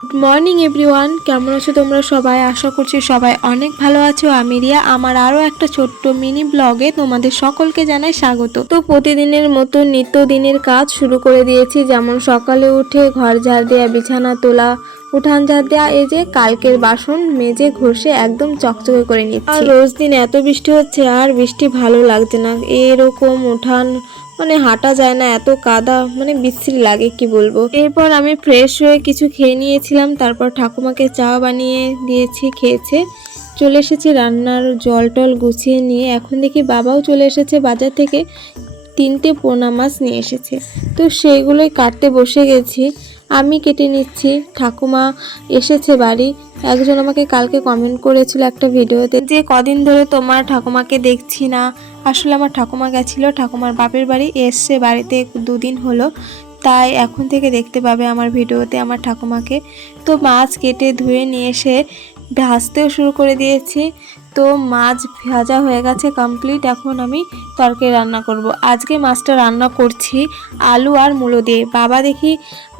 Good morning everyone, কেমন আছো তোমরা সবাই? আশা করছি সবাই অনেক ভালো আছো। আমি রিয়া, আমার আরও একটা ছোট্ট মিনি ব্লগে তোমাদের সকলকে জানাই স্বাগত। তো প্রতিদিনের মতো নিত্যদিনের কাজ শুরু করে দিয়েছি, যেমন সকালে উঠে ঘর ঝাড় দেওয়া, বিছানা তোলা, উঠান ঝাড় দেওয়া, এই যে কালকের বাসন মেজে ঘষে একদম চকচকে করে নিচ্ছি। আর রোজ দিন এত বৃষ্টি হচ্ছে, আর বৃষ্টি ভালো লাগছে না। এরকম উঠান হাঁটা যায় না, এত কাদা, বিশ্রী লাগে, কি বলবো। এরপর আমি ফ্রেশ হয়ে কিছু খেয়ে নিয়েছিলাম, তারপর ঠাকুমাকে চা বানিয়ে দিয়েছি, খেয়েছে। চলে এসেছি রান্নার জল টল গুছিয়ে নিয়ে। এখন দেখি বাবাও চলে এসেছে বাজার থেকে, 3টে পোনা মাছ নিয়ে এসেছে। তো সেইগুলোই কাটতে বসে গেছি, আমি কেটে নিচ্ছি। ঠাকুমা এসেছে বাড়ি। একজন আমাকে কালকে কমেন্ট করেছিল একটা ভিডিওতে যে কদিন ধরে তোমার ঠাকুমাকে দেখছি না। আসলে আমার ঠাকুমা গেছিল ঠাকুমার বাপের বাড়ি, এসছে বাড়িতে 2 দিন হলো, তাই এখন থেকে দেখতে পাবে আমার ভিডিওতে আমার ঠাকুমাকে। তো মাছ কেটে ধুয়ে নিয়ে এসে ভাজতেও শুরু করে দিয়েছি। তো মাছ ভাজা হয়ে গেছে কমপ্লিট। এখন আমি তরকারি রান্না করব। আজকে মাছটা রান্না করছি আলু আর মূলো দিয়ে। বাবা দেখি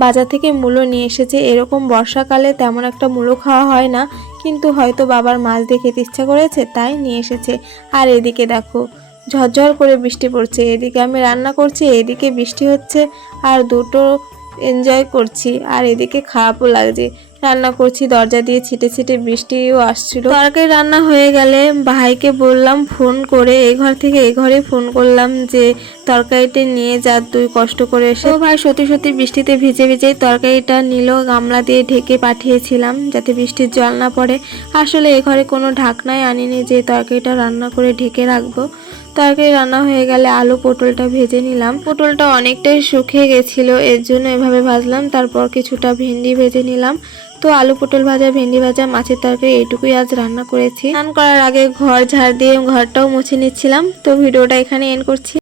বাজার থেকে মূলো নিয়ে এসেছে। এরকম বর্ষাকালে তেমন একটা মূলো খাওয়া হয় না, কিন্তু হয়তো বাবার মাছ দিয়ে খেতে ইচ্ছা করেছে তাই নিয়ে এসেছে। আর এদিকে দেখো ঝরঝর করে বৃষ্টি পড়ছে, এদিকে আমি রান্না করছি, এদিকে বৃষ্টি হচ্ছে, আর দুটো এনজয় করছি। আর এদিকে খারাপও লাগছে, রান্না করছি, দরজা দিয়ে ছিটে ছিটে বৃষ্টিও আসছিল। তরকারি রান্না হয়ে গেলে ভাইকে বললাম ফোন করে, এই ঘর থেকে এই ঘরে ফোন করলাম যে তরকারিটা নিয়ে যা, তুই কষ্ট করে এসে। তো ভাই সত্যি সত্যি বৃষ্টিতে ভিজে ভিজেই তরকারিটা নিল, গামলা দিয়ে ঢেকে পাঠিয়েছিলাম যাতে বৃষ্টির জল না পড়ে। আসলে এ ঘরে কোনো ঢাকনাই আনিনি যে তরকারিটা রান্না করে ঢেকে রাখবো। তরকারি রান্না হয়ে গেলে আলু পটলটা ভেজে নিলাম। পটলটা অনেকটাই শুকিয়ে গেছিলো, এর জন্য এভাবে ভাজলাম। তারপর কিছুটা ভেন্ডি ভেজে নিলাম। তো আলু পটল ভাজা, ভেন্ডি ভাজা, মাছের তরকারি, এইটুকুই আজ রান্না করেছি। স্নান করার আগে ঘর ঝাড় দিয়ে ঘরটাও মুছে নিচ্ছিলাম। তো ভিডিওটা এখানে এন্ড করছি।